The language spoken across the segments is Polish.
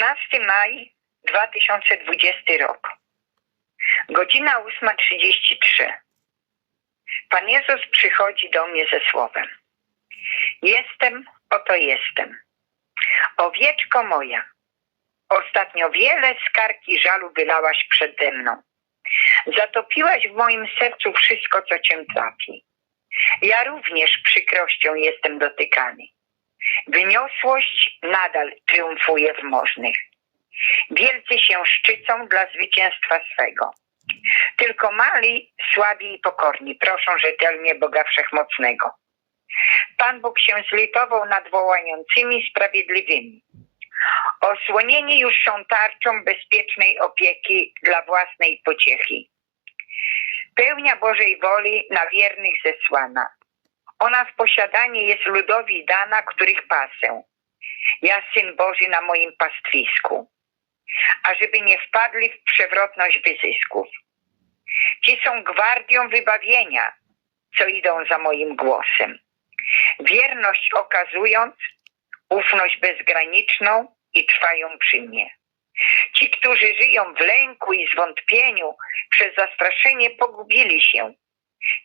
18 maj 2020 rok. Godzina 8.33. Pan Jezus przychodzi do mnie ze słowem. Jestem, oto jestem. Owieczko moja, ostatnio wiele skarg i żalu wylałaś przede mną. Zatopiłaś w moim sercu wszystko, co cię trapi. Ja również przykrością jestem dotykany. Wyniosłość nadal triumfuje w możnych. Wielcy się szczycą dla zwycięstwa swego. Tylko mali, słabi i pokorni proszą rzetelnie Boga Wszechmocnego. Pan Bóg się zlitował nad wołającymi sprawiedliwymi. Osłonieni już są tarczą bezpiecznej opieki dla własnej pociechy. Pełnia Bożej woli na wiernych zesłana. Ona w posiadanie jest ludowi dana, których pasę. Ja, Syn Boży, na moim pastwisku. Ażeby nie wpadli w przewrotność wyzysków. Ci są gwardią wybawienia, co idą za moim głosem. Wierność okazując, ufność bezgraniczną i trwają przy mnie. Ci, którzy żyją w lęku i zwątpieniu, przez zastraszenie pogubili się.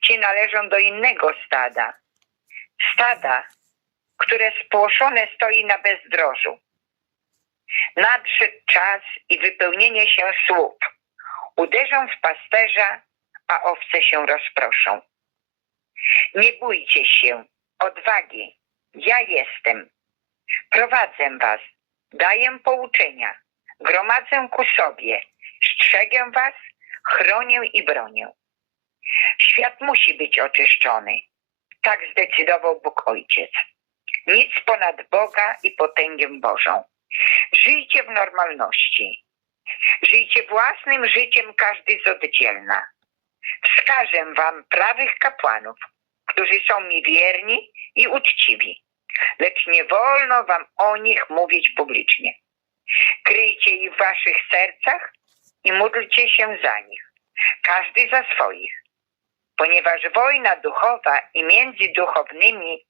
Ci należą do innego stada. Stada, które spłoszone stoi na bezdrożu. Nadszedł czas i wypełnienie się słup. Uderzą w pasterza, a owce się rozproszą. Nie bójcie się, odwagi. Ja jestem. Prowadzę was, daję pouczenia, gromadzę ku sobie, strzegę was, chronię i bronię. Świat musi być oczyszczony. Tak zdecydował Bóg Ojciec. Nic ponad Boga i potęgę Bożą. Żyjcie w normalności. Żyjcie własnym życiem każdy z oddzielna. Wskażę wam prawych kapłanów, którzy są mi wierni i uczciwi, lecz nie wolno wam o nich mówić publicznie. Kryjcie ich w waszych sercach i módlcie się za nich, każdy za swoich, ponieważ wojna duchowa i między duchownymi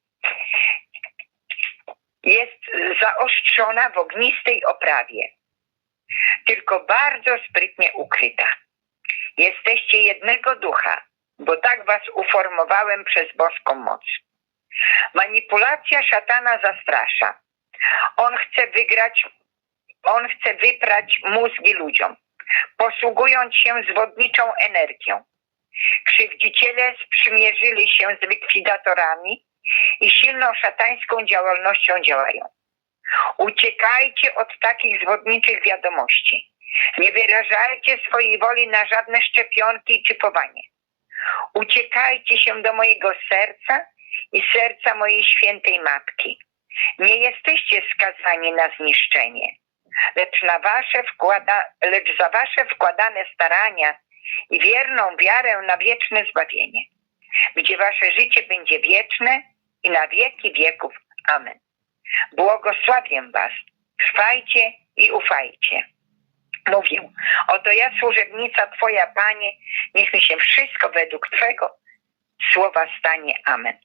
jest zaostrzona w ognistej oprawie, tylko bardzo sprytnie ukryta. Jesteście jednego ducha, bo tak was uformowałem przez boską moc. Manipulacja szatana zastrasza. On chce wygrać, on chce wyprać mózgi ludziom, posługując się zwodniczą energią. Krzywdziciele sprzymierzyli się z likwidatorami i silną szatańską działalnością działają. Uciekajcie od takich zwodniczych wiadomości. Nie wyrażajcie swojej woli na żadne szczepionki i czypowanie. Uciekajcie się do mojego serca i serca mojej świętej matki. Nie jesteście skazani na zniszczenie, lecz, na wasze wkłada, lecz za wasze wkładane starania i wierną wiarę na wieczne zbawienie, gdzie wasze życie będzie wieczne i na wieki wieków. Amen. Błogosławię was. Trwajcie i ufajcie. Mówił, oto ja służebnica Twoja, Panie, niech mi się wszystko według Twego słowa stanie. Amen.